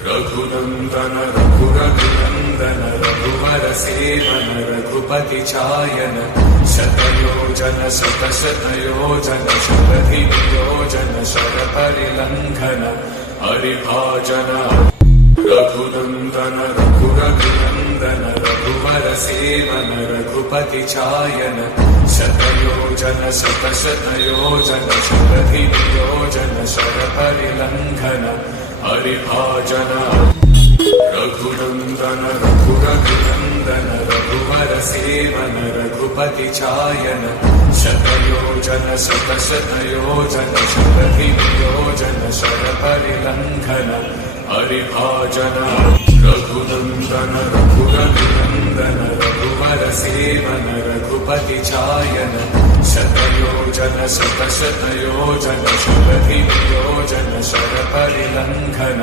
రఘునందన రఘురఘునందన రఘువర సేవన రఘుపతి ఛాయన శతయోజన శత శతయోజన శతధి నియోజన శత పరిలంఘన హరిభాజన రఘునందన రఘురఘునందన రఘువర సేవన రఘుపతి ఛాయన శతయోజన శత శతయోజన శతధి నియోజన హరిభాజన రఘునందన రఘు రఘునందన రఘువర సేవన రఘుపతి ఛాయన శతయోజన శత శతయోజన శతతి వియోజన శత పరిలంఘన హరిభాజన రఘునందన రఘు రఘునందన రఘువర సేవన రఘుపతి ఛాయన శతయోజన శత శతయోజన శతతి ঘন